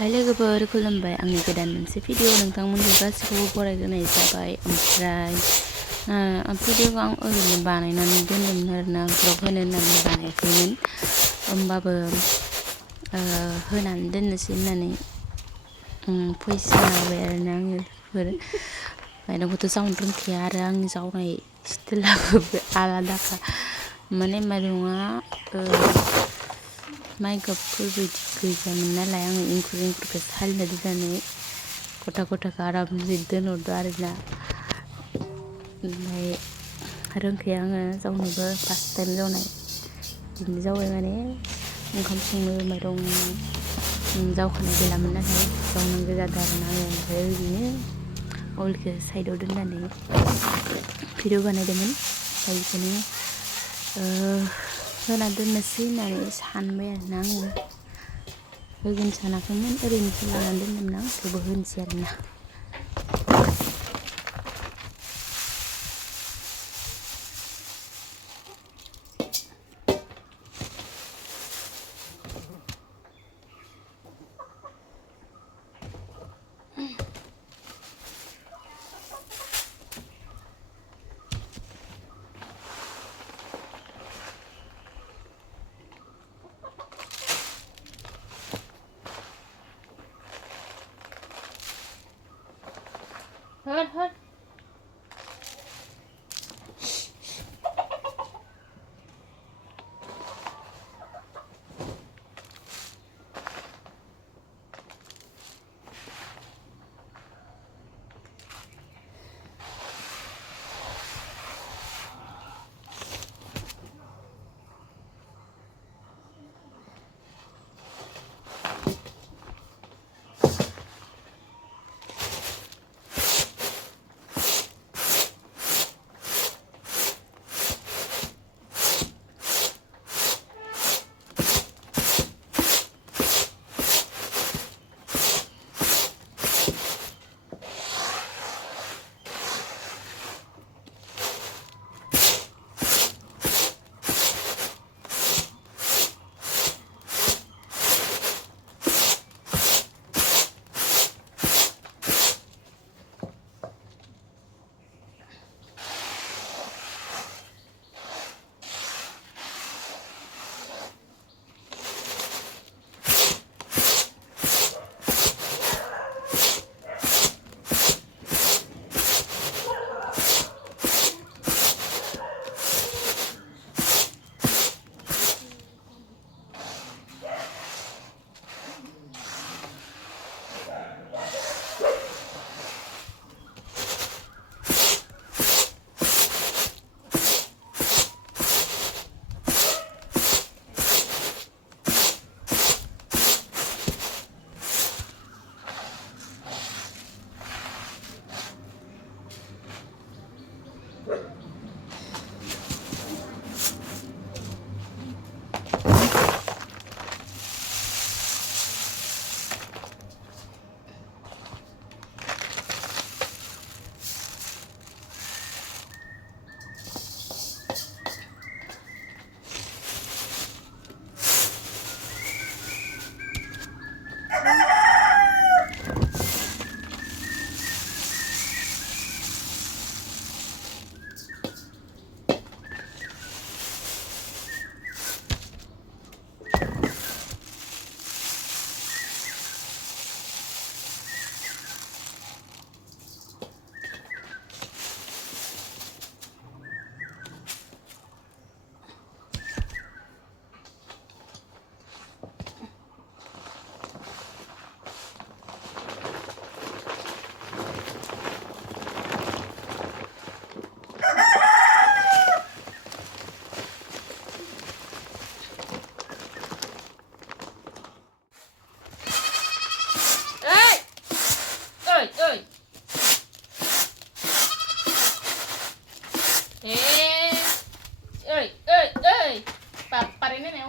लोगोफोर खुलुमबाय आंनि गोदान मोनसे भिडिअ नोंथांमोनखौ गासिखौबो बरायग्रोनाय जाबाय। ओमफ्राय भिडिअखौ आं ओरैनो बानायनानै दोनदोंमोन आरोना ब्लग होनो होननानै बानायाखैमोन, होमबाबो होनानै दोननोसै होननानै फैसा होबाय आरोना आङो। माइरंखौथ' जावनो रोंखाया आरो आंनि जावनाय स्टाइलाबो आलादाखा, माने माइरङा माइगाबफोर बायदि गैयामोन नालाय आङो इंखुरखौ सालिना दोननानै गथा गथाखौ आरामसे दोनहरदो आरोना। ओमफ्राय रोंखाया आङो जावनोबो फार्स्ट टाइम जावनाय, बिदिनो जावबाय माने ओंखाम संनो माइरं जावखानाय गैलामोन नालाय जावनांगौ जादों आरोना आङो। ओमफ्राय ओरैनो अइलखौ साइडआव दोननानै भिडिअ बानायदोंमोन, ओमफ्राय बेखौनो होना दोननोसै होननानै सानबाय आरोना आङो। होगोन सानाखैमोन, ओरैनोसो लानानै दोनदोंमोन आं, थेवबो होनोसै आरोना। Hớt Papar ini nih,